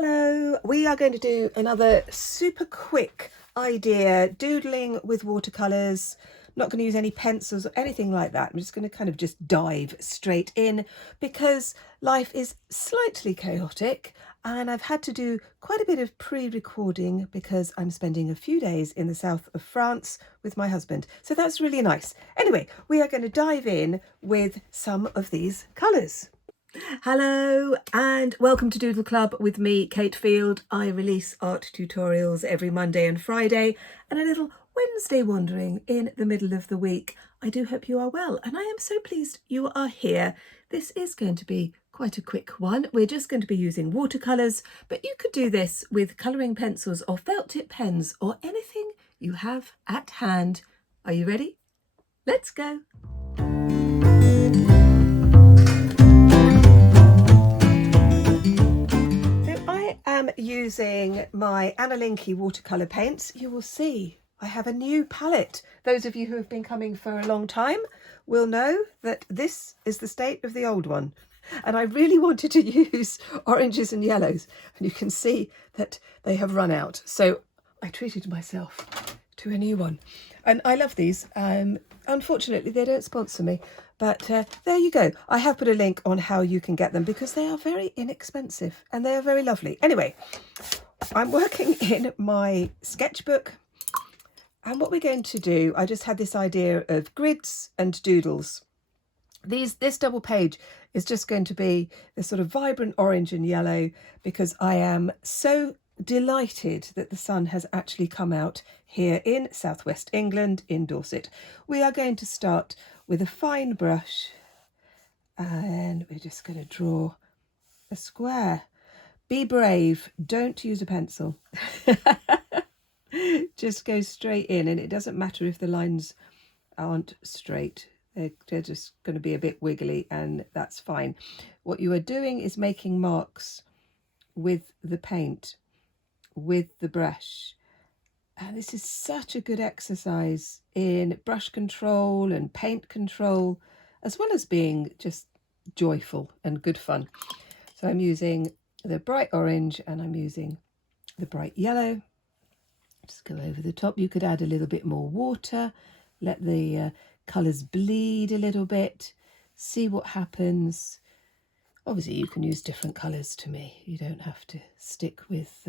Hello, we are going to do another super quick idea, doodling with watercolours. I'm not going to use any pencils or anything like that. I'm just going to kind of just dive straight in because life is slightly chaotic and I've had to do quite a bit of pre-recording because I'm spending a few days in the south of France with my husband. So that's really nice. Anyway, we are going to dive in with some of these colours. Hello and welcome to Doodle Club with me, Cate Field. I release art tutorials every Monday and Friday and a little Wednesday wandering in the middle of the week. I do hope you are well and I am so pleased you are here. This is going to be quite a quick one. We're just going to be using watercolours, but you could do this with colouring pencils or felt tip pens or anything you have at hand. Are you ready? Let's go. I'm using my Anna Linky watercolour paints. You will see I have a new palette. Those of you who have been coming for a long time will know that this is the state of the old one. And I really wanted to use oranges and yellows. And you can see that they have run out. So I treated myself to a new one. And I love these. Unfortunately, they don't sponsor me. But there you go. I have put a link on how you can get them because they are very inexpensive and they are very lovely. Anyway, I'm working in my sketchbook. And what we're going to do, I just had this idea of grids and doodles. This double page is just going to be this sort of vibrant orange and yellow because I am so delighted that the sun has actually come out here in southwest England in Dorset. We are going to start with a fine brush and we're just going to draw a square. Be brave, don't use a pencil. Just go straight in, and it doesn't matter if the lines aren't straight. They're just going to be a bit wiggly and that's fine. What you are doing is making marks with the paint, with the brush. And this is such a good exercise in brush control and paint control, as well as being just joyful and good fun. So I'm using the bright orange and I'm using the bright yellow. Just go over the top. You could add a little bit more water, let the colours bleed a little bit, see what happens. Obviously you can use different colours to me. You don't have to stick with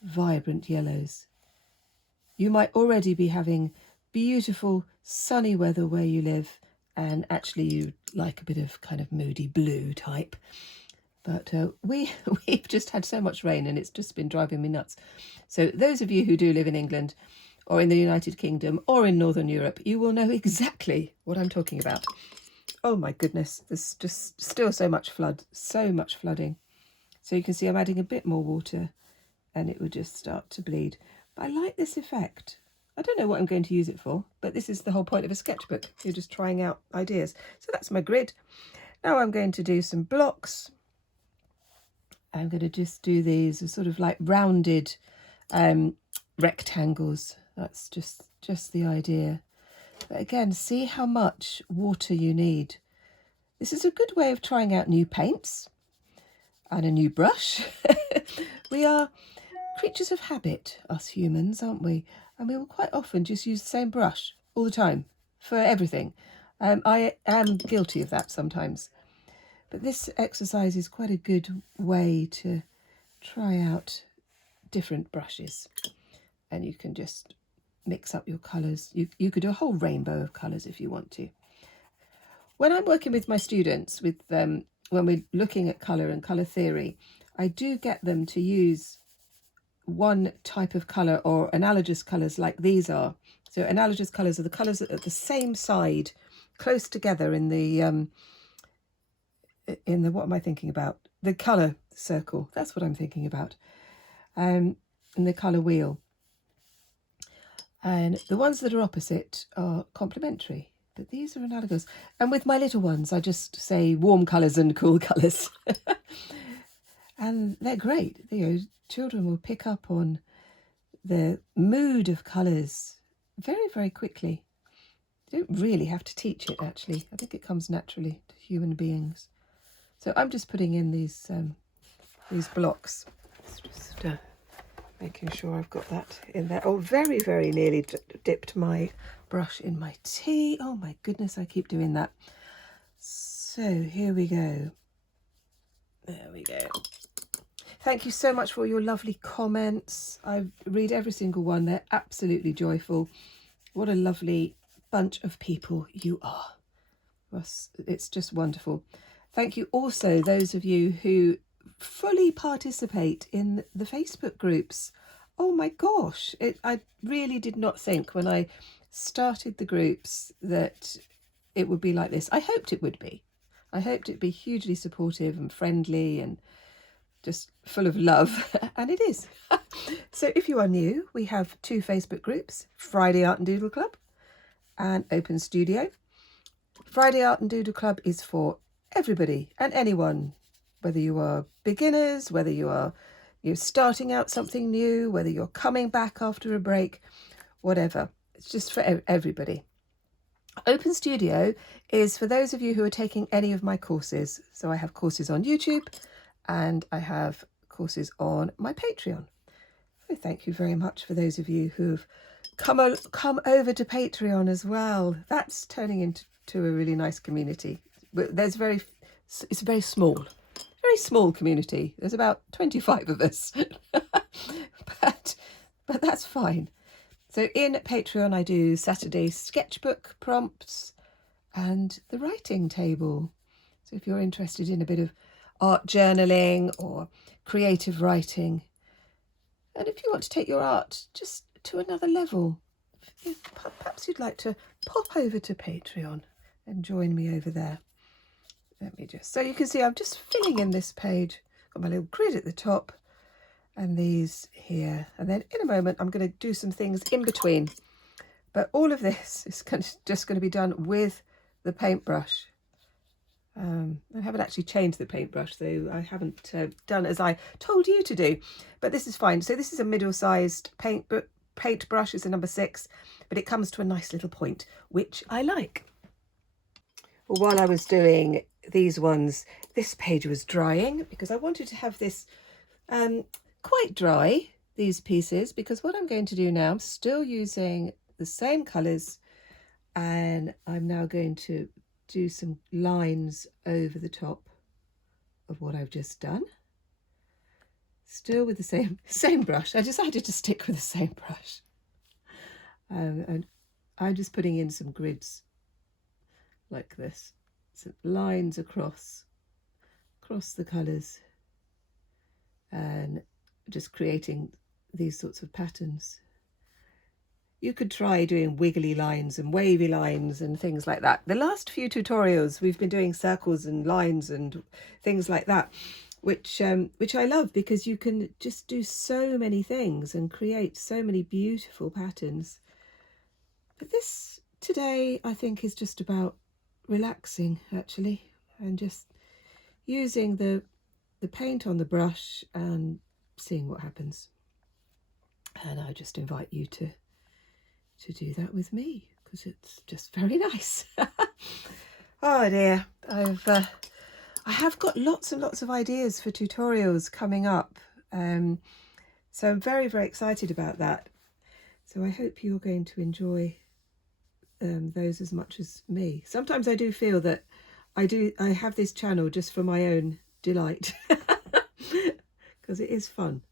vibrant yellows. You might already be having beautiful sunny weather where you live and actually you like a bit of kind of moody blue type. But we've just had so much rain and it's just been driving me nuts. So those of you who do live in England or in the United Kingdom or in Northern Europe, you will know exactly what I'm talking about. Oh my goodness, there's just still so much flooding. So you can see I'm adding a bit more water and it would just start to bleed. But I like this effect. I don't know what I'm going to use it for, but this is the whole point of a sketchbook. You're just trying out ideas. So that's my grid. Now I'm going to do some blocks. I'm going to just do these as sort of like rounded rectangles. That's just the idea. But again, see how much water you need. This is a good way of trying out new paints and a new brush. We are creatures of habit, us humans, aren't we? And we will quite often just use the same brush all the time for everything. I am guilty of that sometimes. But this exercise is quite a good way to try out different brushes. And you can just mix up your colours. You could do a whole rainbow of colours if you want to. When I'm working with my students, when we're looking at colour and colour theory, I do get them to use one type of colour or analogous colours like these are. So analogous colours are the colours that are at the same side, close together in the what am I thinking about? The colour circle. That's what I'm thinking about. In the colour wheel. And the ones that are opposite are complementary, but these are analogous. And with my little ones, I just say warm colours and cool colours. And they're great. You know, children will pick up on the mood of colours very, very quickly. You don't really have to teach it, actually. I think it comes naturally to human beings. So I'm just putting in these blocks. Making sure I've got that in there. Oh, very, very nearly dipped my brush in my tea. Oh my goodness, I keep doing that. So here we go. There we go. Thank you so much for your lovely comments. I read every single one. They're absolutely joyful. What a lovely bunch of people you are. It's just wonderful. Thank you also those of you who fully participate in the Facebook groups. Oh my gosh, I really did not think when I started the groups that it would be like this. I hoped it would be. I hoped it'd be hugely supportive and friendly and just full of love, and it is. So if you are new, we have 2 Facebook groups, Friday Art and Doodle Club and Open Studio. Friday Art and Doodle Club is for everybody and anyone, whether you are beginners, whether you're starting out something new, whether you're coming back after a break, whatever. It's just for everybody. Open Studio is for those of you who are taking any of my courses. So I have courses on YouTube and I have courses on my Patreon. So thank you very much for those of you who've come over to Patreon as well. That's turning into a really nice community. It's a very small community. There's about 25 of us, but that's fine. So in Patreon, I do Saturday sketchbook prompts and the writing table. So if you're interested in a bit of art journaling or creative writing, and if you want to take your art just to another level, perhaps you'd like to pop over to Patreon and join me over there. Let me just, so you can see I'm just filling in this page. Got my little grid at the top and these here. And then in a moment, I'm going to do some things in between. But all of this is just going to be done with the paintbrush. I haven't actually changed the paintbrush, so I haven't done as I told you to do. But this is fine. So this is a middle-sized paintbrush. It's a number 6, but it comes to a nice little point, which I like. Well, while I was doing these ones, this page was drying because I wanted to have this quite dry, these pieces, because what I'm going to do now, I'm still using the same colours, and I'm now going to do some lines over the top of what I've just done. Still with the same brush. I decided to stick with the same brush. And I'm just putting in some grids like this, some lines across the colours, and just creating these sorts of patterns. You could try doing wiggly lines and wavy lines and things like that. The last few tutorials we've been doing circles and lines and things like that, which I love, because you can just do so many things and create so many beautiful patterns. But this today, I think, is just about relaxing, actually, and just using the paint on the brush and seeing what happens. And I just invite you to do that with me, because it's just very nice. Oh dear, I have got lots and lots of ideas for tutorials coming up, so I'm very, very excited about that. So I hope you're going to enjoy those as much as me. Sometimes I do feel that I have this channel just for my own delight, because it is fun.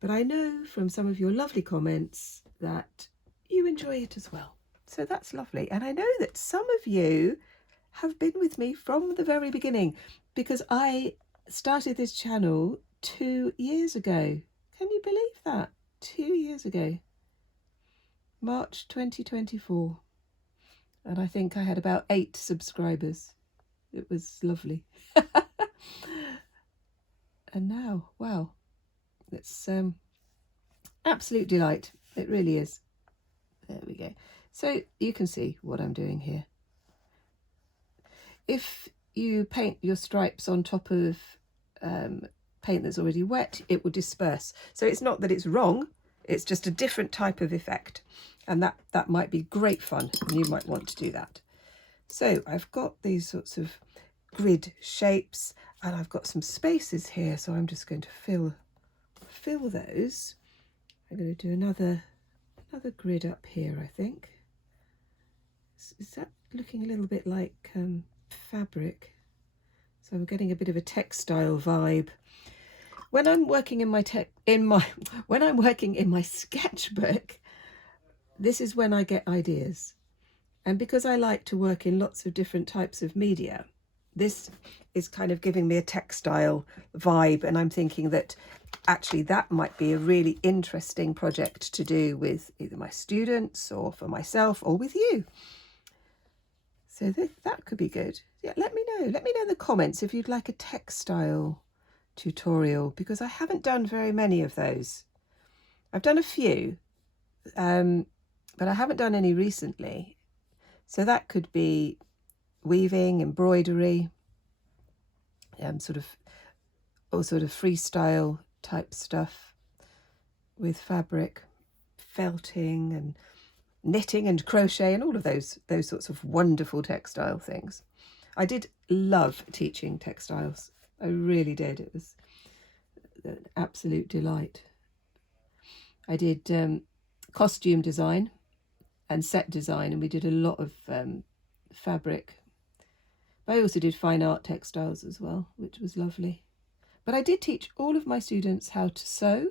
But I know from some of your lovely comments that you enjoy it as well. So that's lovely. And I know that some of you have been with me from the very beginning, because I started this channel 2 years ago. Can you believe that? 2 years ago. March 2024. And I think I had about 8 subscribers. It was lovely. And now, wow, it's absolute delight. It really is. There we go. So you can see what I'm doing here. If you paint your stripes on top of paint that's already wet, it will disperse. So it's not that it's wrong, it's just a different type of effect. And that might be great fun, and you might want to do that. So I've got these sorts of grid shapes, and I've got some spaces here, so I'm just going to fill those, I'm going to do another grid up here, I think. Is that looking a little bit like fabric? So I'm getting a bit of a textile vibe. When I'm working in my when I'm working in my sketchbook, this is when I get ideas. And because I like to work in lots of different types of media, this is kind of giving me a textile vibe, and I'm thinking that actually that might be a really interesting project to do with either my students or for myself or with you. So that could be good. Yeah, let me know in the comments if you'd like a textile tutorial, because I haven't done very many of those. I've done a few, but I haven't done any recently. So that could be weaving, embroidery, sort of freestyle type stuff with fabric, felting and knitting and crochet and all of those sorts of wonderful textile things. I did love teaching textiles. I really did. It was an absolute delight. I did costume design and set design, and we did a lot of fabric. I also did fine art textiles as well, which was lovely. But I did teach all of my students how to sew,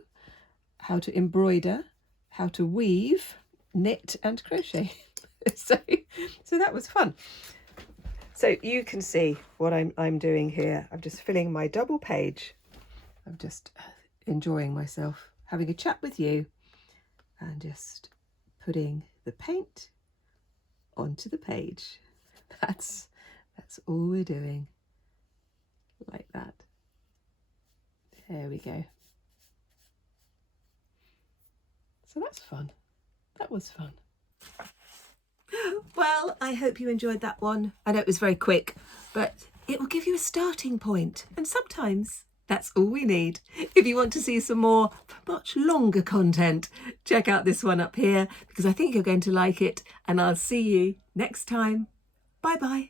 how to embroider, how to weave, knit and crochet. so that was fun. So you can see what I'm doing here. I'm just filling my double page. I'm just enjoying myself, having a chat with you, and just putting the paint onto the page. That's all we're doing, like that. There we go. So that's fun. That was fun. Well, I hope you enjoyed that one. I know it was very quick, but it will give you a starting point, and sometimes that's all we need. If you want to see some more much longer content, check out this one up here, because I think you're going to like it, and I'll see you next time. Bye bye.